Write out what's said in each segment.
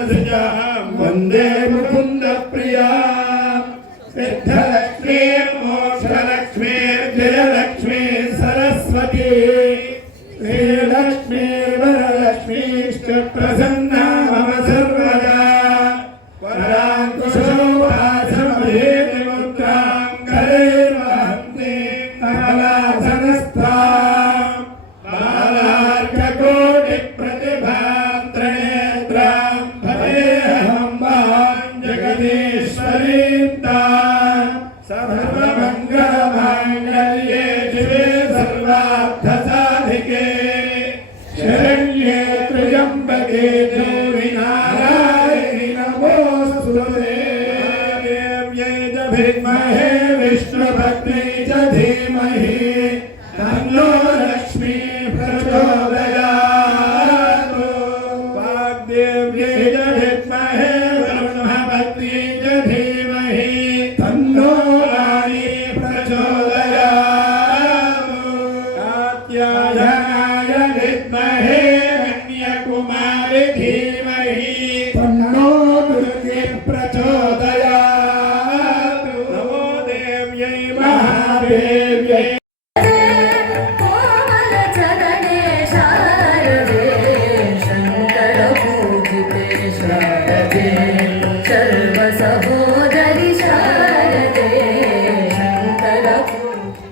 वंदे मुकुंद प्रिया सिद्धलक्ष्मी मोक्षलक्ष्मी जयलक्ष्मी सरस्वती श्रीलक्ष्मी वरलक्ष्मी प्रसन्ना मम सर्वदा वरांकुशो वासमहेमुद्रां करेर्वहन्ति कमलासनस्थां बालार्ककोटिप्रतिभां त्रिनेत्रां भजेऽहं मां जगदीश्वरीं तां सर्वमङ्गलमाङ्गल्ये शिवे सर्वार्थसाधिके शरण्ये त्र्यम्बके गौरि नारायणि नमोऽस्तुते देव्यै च विद्महे विष्णुपत्नी च धीमहि तन्नो लक्ष्मी प्रचोदयात् वाग्देव्यै च विद्महे ब्रह्मपत्नी च धीमहि तन्नो रानी प्रचोदयात् कात्यायनाय विद्महे कन्याकुमारी धीमहि तन्नो दुर्गे प्रचोदयात् नमो देव्यै महादेव्यै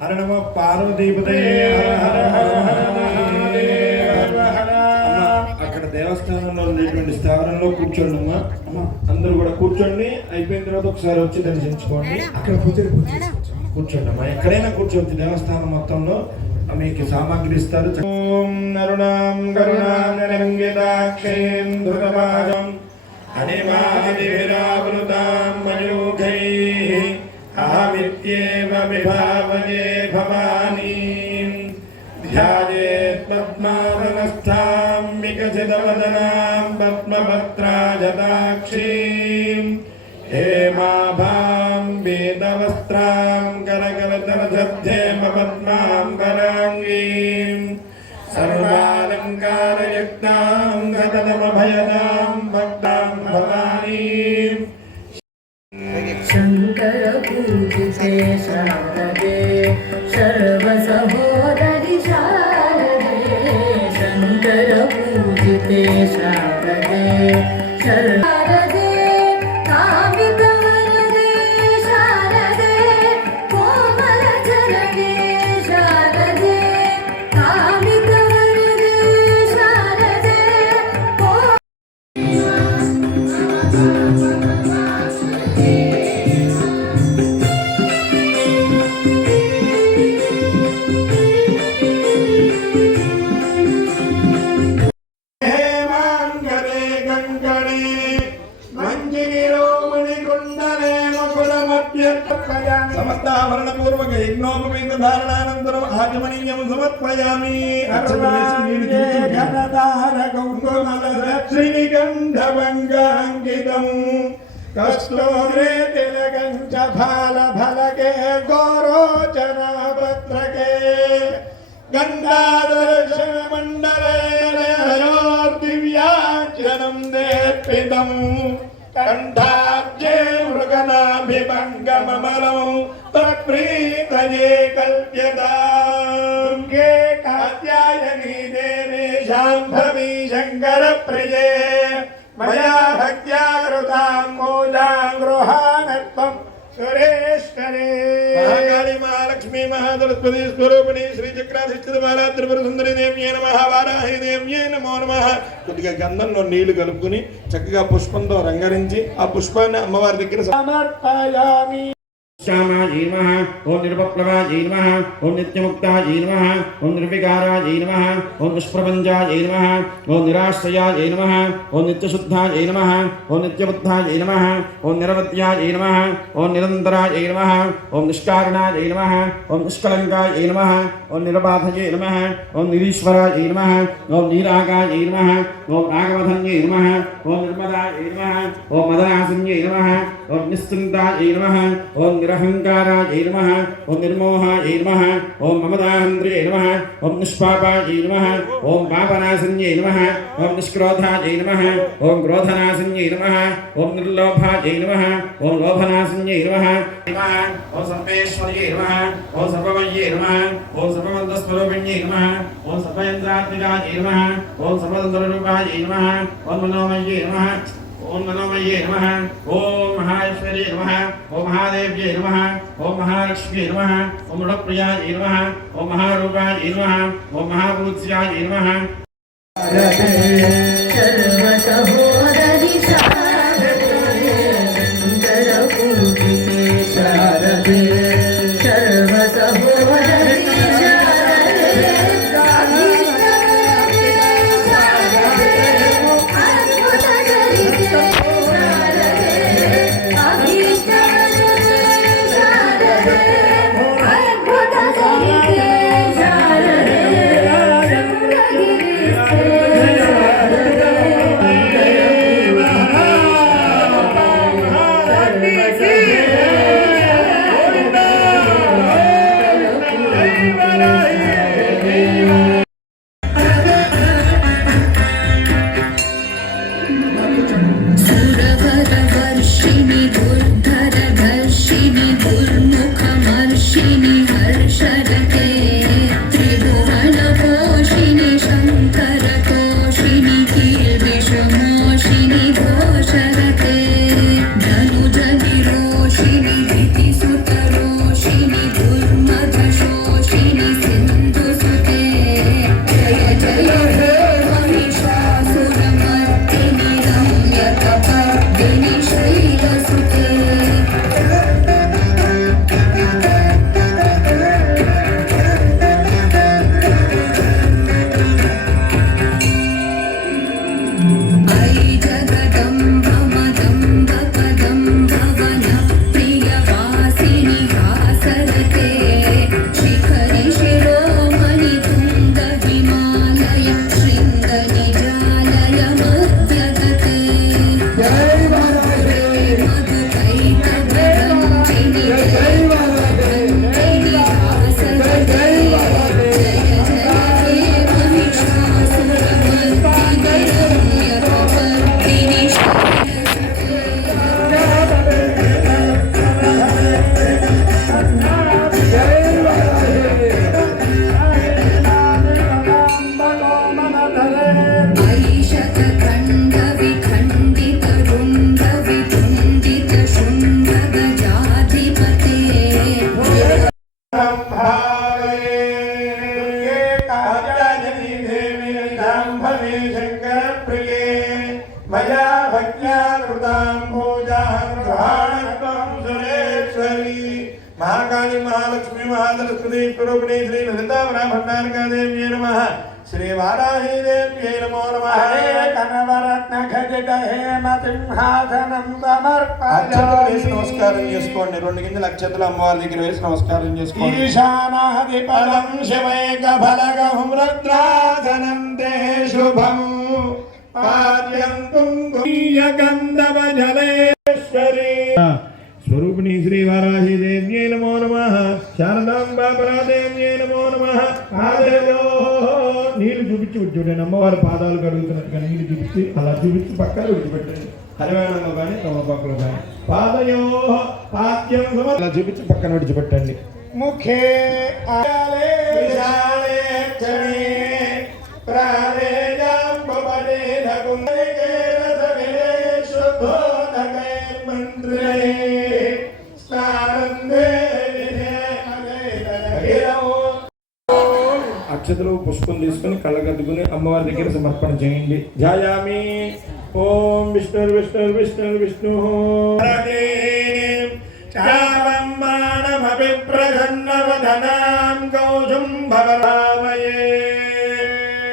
हर नमः पार्वतीपतये हर हर हर हर महादेव అక్కడ దేవస్థానంలో ఉండేటువంటి స్థావరంలో కూర్చోండి అమ్మా అందరూ కూడా కూర్చోండి అయిపోయిన తర్వాత ఒకసారి వచ్చి దర్శించుకోండి అక్కడ కూర్చోండి అమ్మా ఎక్కడైనా కూర్చోవచ్చు దేవస్థానం మొత్తంలో మీకు సామాగ్రి ఇస్తారు ఓం నరుణాం కరుణానిరంగితాక్షేం ధృతపాదం అనిమాదివిరావృతాం మయూఖైః అహమిత్యేవ విభావయే భవానీం ధ్యాయేత్ పద్మాసనస్థాం వికసితవదనాం పద్మపత్రాజటాక్షీం హేమాభాం వేదవస్త్రాం కరకరతరసద్ధేమ కరాంగీం సర్వాలంకారయుక్తాం గతతమభయదాం భక్తాం భవానీం शंकर पूजिते शारदे सर्वसहोदरि शारदे शंकर पूजिते शारदे शारदे कामितवरदे शारदे कोमलचरणे शारदे कामितवरदे शारदे సమస్తాభరణపూర్వక యజ్ఞోపవీత ధారణానంతరం ఆచమనీయం సమర్పయామి శ్రీగంధభంగాంకితం కస్తూరే తిలకం చ ఫలఫలకే గోరోచనపత్రకే గంగాదర్శన మండలే దివ్యాంజనం దేర్పితం కంఠాబ్జే మృగనాభిభంగమమలం తత్ప్రీతయే కల్ప్యతాం గే కాత్యాయనీ దేవే శాంభవి శంకర ప్రియే మయా భక్త్యా కృతాం మూలాం గృహాణత్వం సురేశ్వరే महाकाली महालक्ष्मी महासरस्वती स्वरूपिणी श्री चक्राधिष्ठित माला त्रिपुर सुंदरी देव्यै नमः वाराही देव्यै नमो नमः కొద్దిగా గంధంలో నీళ్లు కలుపుకొని చక్కగా పుష్పంతో రంగరించి ఆ పుష్పాన్ని అమ్మవారి దగ్గర సమర్పయామి श्यामायै नमः ओं निरपप्लवायै नमः ओं नित्यमुक्तायै नमः ओं निर्विकारायै नमः ओं निष्प्रपञ्चायै नमः ओं निराश्रयायै नमः ओं नित्यशुद्धायै नमः ओं नित्यबुद्धायै नमः ओं निरवध्यायै नमः ओं निरन्तरायै नमः ओं निष्कारणायै नमः ओं निष्कलङ्कायै नमः ओं निरबाधये नमः ओं निरीश्वरायै नमः ओं नीरागायै नमः ओं नागवधन्ये नमः ओं निर्मदायै नमः ओं मदनासन्ये नमः ओं निश्चिन्तायै नमः ओं నిర్హంకారాయ నమః ఓం నిర్మోహాయ నమః ఓం మమదాహంత్రే నమః ఓం నిష్పాపాయ నమః ఓం పాపనాశన్యే నమః ఓం నిష్క్రోధాయ నమః ఓం క్రోధనాశన్యే నమః ఓం నిర్లోభాయ నమః ఓం లోభనాశన్యే నమః ఓం సర్వేశ్వర్యే నమః ఓం సర్వమయ్యే నమః ఓం సర్వమంతస్వరూపిణ్యే నమః ఓం సర్వేంద్రాత్మికాయ నమః ఓం సర్వతంత్రరూపాయ నమః ఓం మనోమయ్యే నమః ఓం మనోమయ్యే నమః ఓం మహేశ్వర్యే నమః ఓం మహాదేవ్యే నమః ఓం మహాలక్ష్మ్యే నమః ఓం గుణప్రియాయ నమః ఓం మహారూపాయ నమః ఓం మహాభూత్యాయ నమః సర్వసహోదరి శారదే శంకర పూజితే శారదే సర్వసహోదరి శారదే అద్భుత చరితే శారదే అభీష్టవరదే శారదే అద్భుత చరితే శారదే सुरवरवर्षिणि दुर्धरधर्षिणि दुर्मुखमर्षिणि हर्षरते त्रिभुवनपोषिणि शङ्करतोषिणि कीर्विषमोषिणि घोषरते धनुजनिरोषिणि धृतिसुतरोषिणि दुर्मदशोषिणि सिन्धुसुते जय जय हे महिषासुरमर्दिनि रम्यकपर्दिनि शैलसुते ऐ जगदम्ब मदम्ब कदम्ब वनप्रियवासिनि हासरते शिखरि शिरोमणि तुङ्ग हिमालय शृङ्गनिजालय मध्यगते मधुकैकभरञ्जिनि जयवरञ्जिनि हासरते जय जय हे महिषासुरमर्दिनि रम्यकपर्दिनि ऐशतखण्डविखण्डितरुण्डवितुण्डितशुण्डगजाधिपते मया भक्त्या कृतां पूजां गृहाणत्वं सुरेश्वरी महाकाली महालक्ष्मी महासरस्वती स्वरूपिणी श्री ललिता भंडारकादेव्यै नमः श्री वाराही देव्यै नमो नमः हे कनवरत्न खचित हेमसिंहासनं समर्पयामि నమస్కారం చేసుకోండి రెండు గింజల అక్షతలు అమ్మవారి దగ్గర వేసి నమస్కారం చేసుకోండి ఈశానాధిపదం శివైకఫలగం రుద్రాసనం తే శుభం పాద్యంతుం గంధవజలేశ్వరి స్వరూపిణి శ్రీ వారాహి దేవ్యై నమో నమః శారదాంబా పరాదేవ్యై నమో నమః పాదయో నీళ్లు చూపించి చూడండి అమ్మవారి పాదాలు కడుగుతున్నట్టుగా నీళ్లు చూపించి అలా చూపించి పక్కన విడిచిపెట్టండి హరివేణంలో కానీ తమలపాకులో కానీ పాదయో పాద్యం అలా చూపించి పక్కన విడిచిపెట్టండి ముఖే ఆలే విశాలే చమే ప్రాణేయం భవనే నగుందే రసవిలే శుద్ధోదకే మంత్రే స్నానందే అక్షతలు పుష్పం తీసుకుని కళ్ళగద్దుకుని అమ్మవారి దగ్గర సమర్పణ చేయండి ధ్యాయామి ఓం విష్ణు విష్ణు విష్ణు విష్ణు చావమ్మానమపి ప్రసన్నవదనాం కౌశం భవరామయే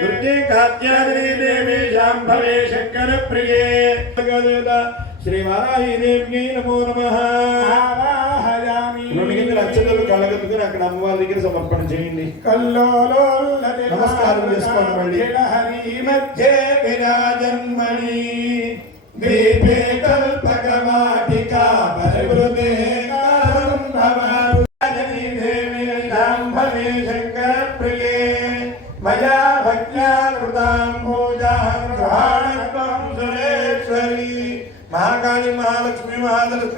దుర్గే కాత్యాయని దేవి శాంభవే శంకర ప్రియే శ్రీ వారాహి దేవ్యై నమో నమః రెండు గింజల అక్షతలు కళ్ళగద్దుకుని అక్కడ అమ్మవారి దగ్గర సమర్పణ చేయండి నమస్కారం చేసుకోండి మళ్ళీ హరి మధ్య విరాజన్మణి దీపే కల్పకవాటికా బలివృతే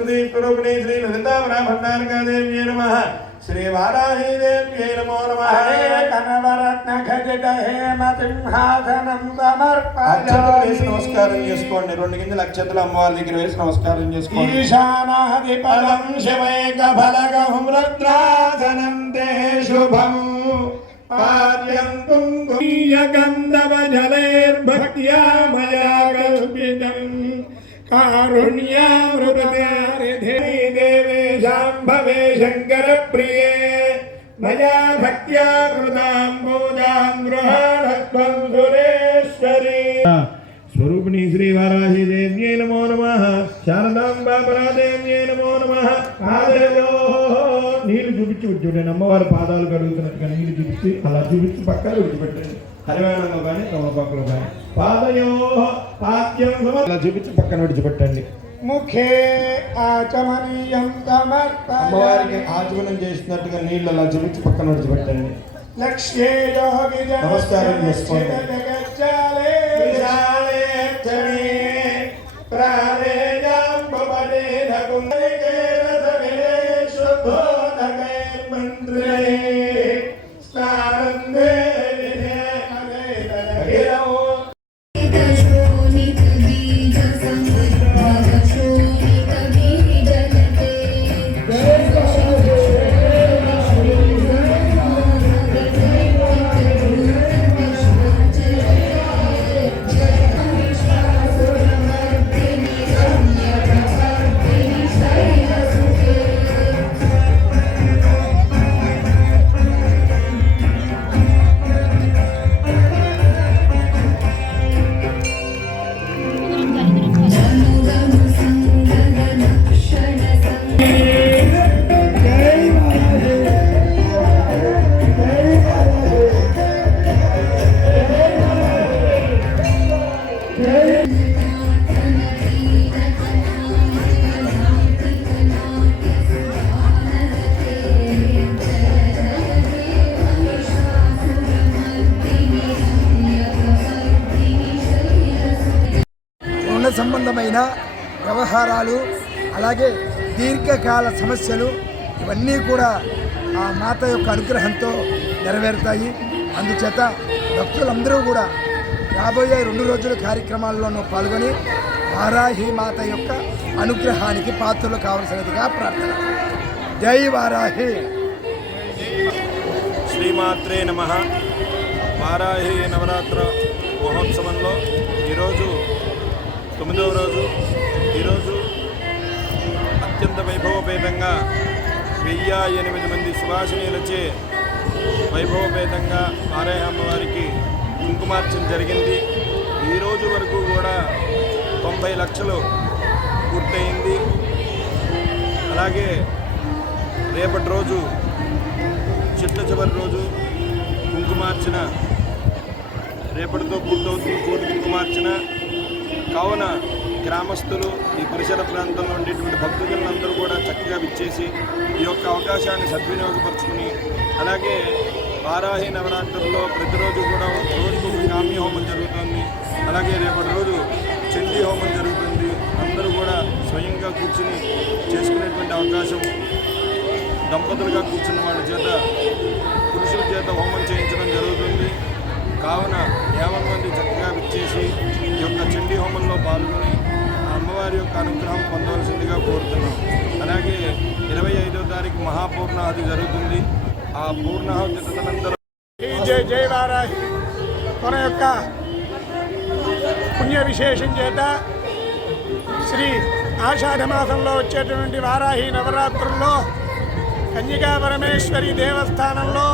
సరస్వతీ స్వరూపిణీ శ్రీ లలితావరాభండారకాదేవ్యై నమః శ్రీ వారాహీదేవ్యై నమో నమః కనవరత్న ఖచిత హేమ సింహాసనం అక్షతలు వేసి సమర్పయామి నమస్కారం చేసుకోండి. 2 గింజలు అక్షతలు అమ్మవారి దగ్గర వేసి నమస్కారం చేసుకోండి. ఈశానాధిపదం శివైకఫలగహుం రత్నాసనం తే శుభం పాద్యం కుంకుమీయగంధవజలైర్భక్త్యా మయా కల్పితం కారుణ్యామృతకారిధే దేవేశాంభవే శంకరప్రియే మయా భక్త్యా కృతాం పూజాం గృహాణత్వం సురేశ్వరీ స్వరూపిణీ శ్రీ వారాహి దేవ్యై నమో నమః శారదాంబా పరాదేవ్యై నమో నమః నీళ్లు చూపించి చూడండి. అమ్మవారి పాదాలు కడుగుతున్నట్టుగా నీళ్లు చూపించి అలా చూపించి పక్కన విడిచిపెట్టండి. హరివాణంలో కానీ తమలపాకులో కానీ పాదయో పాద్యం అలా చూపించి పక్కన విడిచిపెట్టండి. ముఖే ఆచమనీయం అమ్మవారికి సమర్పయామి ఆచమనం చేసినట్టుగా నీళ్లు అలా చూపించి పక్కన విడిచిపెట్టండి. లక్ష్యే యోగి నమస్కారం చేసుకోండి. జగజ్జాలే శోణిత బీజ సంగమ శోణిత బీజలతే రుణ సంబంధమైన వ్యవహారాలు అలాగే దీర్ఘకాల సమస్యలు ఇవన్నీ కూడా ఆ మాత యొక్క అనుగ్రహంతో నెరవేరుతాయి. అందుచేత భక్తులందరూ కూడా రాబోయే 2 రోజుల కార్యక్రమాల్లోనూ పాల్గొని వారాహి మాత యొక్క అనుగ్రహానికి పాత్రలు కావలసినదిగా ప్రార్థన. జై వారాహి. శ్రీమాత్రే నమః. వారాహి నవరాత్ర మహోత్సవంలో ఈరోజు 9వ రోజు. ఈరోజు అత్యంత వైభవపేతంగా 1008 మంది సువాసినీలచే వైభవపేతంగా వారాహి అమ్మవారికి కుంకుమార్చన జరిగింది. ఈ రోజు వరకు కూడా 90 లక్షలు పూర్తయింది. అలాగే రేపటి రోజు చివరి రోజు కుంకుమార్చన రేపటితో పూర్తవుతుంది. కోటి కుంకుమార్చన కావున గ్రామస్తులు ఈ పరిసర ప్రాంతంలో ఉండేటువంటి భక్తులందరూ కూడా చక్కగా విచ్చేసి ఈ యొక్క అవకాశాన్ని సద్వినియోగపరుచుకుని అలాగే వారాహి నవరాత్రుల్లో ప్రతిరోజు కూడా రోజుకు ఒక కామ్య హోమం జరుగుతుంది. అలాగే రేపటి రోజు చండీ హోమం జరుగుతుంది. అందరూ కూడా స్వయంగా కూర్చుని చేసుకునేటువంటి అవకాశం దంపతులుగా కూర్చున్న వాళ్ళ చేత పురుషుల చేత హోమం చేయించడం జరుగుతుంది. కావున 50 మంది చక్కగా విచ్చేసి ఈ యొక్క చండీ హోమంలో పాల్గొని ఆ అమ్మవారి యొక్క అనుగ్రహం పొందవలసిందిగా కోరుతున్నాం. అలాగే 25వ తారీఖు మహాపూర్ణాహుతి జరుగుతుంది. ఆ పూర్ణాహుతి తదనంతరం జై జై వారాహి మన యొక్క పుణ్య విశేషం చేత శ్రీ ఆషాఢ మాసంలో వచ్చేటువంటి వారాహి నవరాత్రుల్లో కన్యకా పరమేశ్వరి దేవస్థానంలో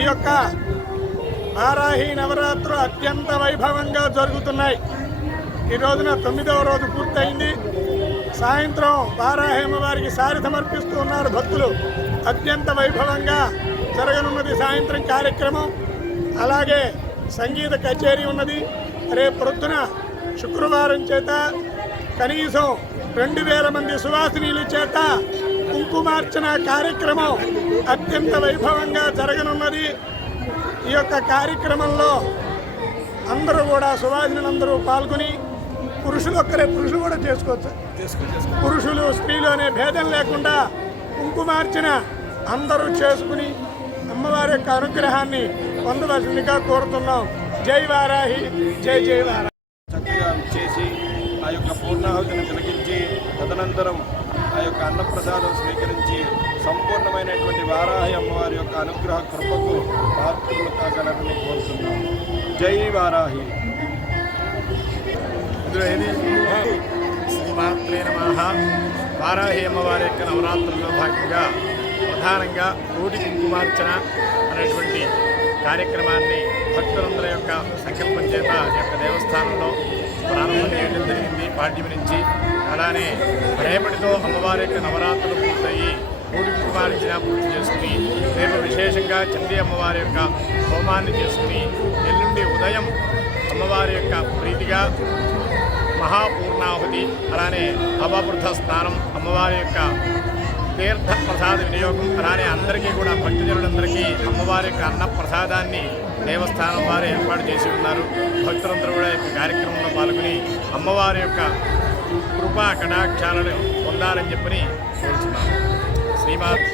ఈ యొక్క వారాహి నవరాత్రులు అత్యంత వైభవంగా జరుగుతున్నాయి. ఈ రోజున 9వ రోజు పూర్తయింది. సాయంత్రం వారాహి అమ్మవారికి సారి సమర్పిస్తూ ఉన్నారు భక్తులు. అత్యంత వైభవంగా జరగనున్నది సాయంత్రం కార్యక్రమం. అలాగే సంగీత కచేరీ ఉన్నది. రేపు ప్రొద్దున శుక్రవారం చేత కనీసం 2000 మంది సువాసినీల చేత కుంకుమార్చన కార్యక్రమం అత్యంత వైభవంగా జరగనున్నది. ఈ యొక్క కార్యక్రమంలో అందరూ కూడా సువాసినులందరూ పాల్గొని పురుషులు కూడా చేసుకోవచ్చు. పురుషులు స్త్రీలు అనే భేదం లేకుండా కుంకుమార్చన అందరూ చేసుకుని అమ్మవారి యొక్క అనుగ్రహాన్ని పొందవలసిందిగా కోరుతున్నాం. జై వారాహి, జై జై వారాహి. చక్కగా చేసి ఆ యొక్క పూర్ణాహుతిని తిలకించి తదనంతరం ఆ యొక్క అన్నప్రసాదం స్వీకరించి సంపూర్ణమైనటువంటి వారాహి అమ్మవారి యొక్క అనుగ్రహ కృపకు పాత్రలు కాగలరని కోరుతున్నాం. జై వారాహి. శ్రీమాత్రే నమః. వారాహి అమ్మవారి యొక్క నవరాత్రుల్లో భాగంగా ప్రధానంగా కోటి కుంకుమార్చన అనేటువంటి కార్యక్రమాన్ని భక్తులందరి యొక్క సంకల్పం చేత ఈ యొక్క దేవస్థానంలో ప్రారంభం చేయడం జరిగింది పాడ్యమి నుంచి. అలానే రేపటితో అమ్మవారి యొక్క నవరాత్రులు పూర్తయి కోటి కుంకుమార్చన పూర్తి చేసుకుని రేపు విశేషంగా చండీ అమ్మవారి యొక్క హోమాన్ని చేసుకుని ఎల్లుండి ఉదయం అమ్మవారి యొక్క ప్రీతిగా మహాపూర్ణాహుతి, అలానే అపవృద్ధ స్నానం, అమ్మవారి యొక్క తీర్థ ప్రసాద వినియోగం, అలానే అందరికీ కూడా భక్తజనులందరికీ అమ్మవారి యొక్క అన్న ప్రసాదాన్ని దేవస్థానం వారు ఏర్పాటు చేసి ఉన్నారు. భక్తులందరూ కూడా ఈ కార్యక్రమంలో పాల్గొని అమ్మవారి యొక్క కృపా కటాక్షాలను పొందాలని చెప్పని కోరుతున్నాను. శ్రీమాత్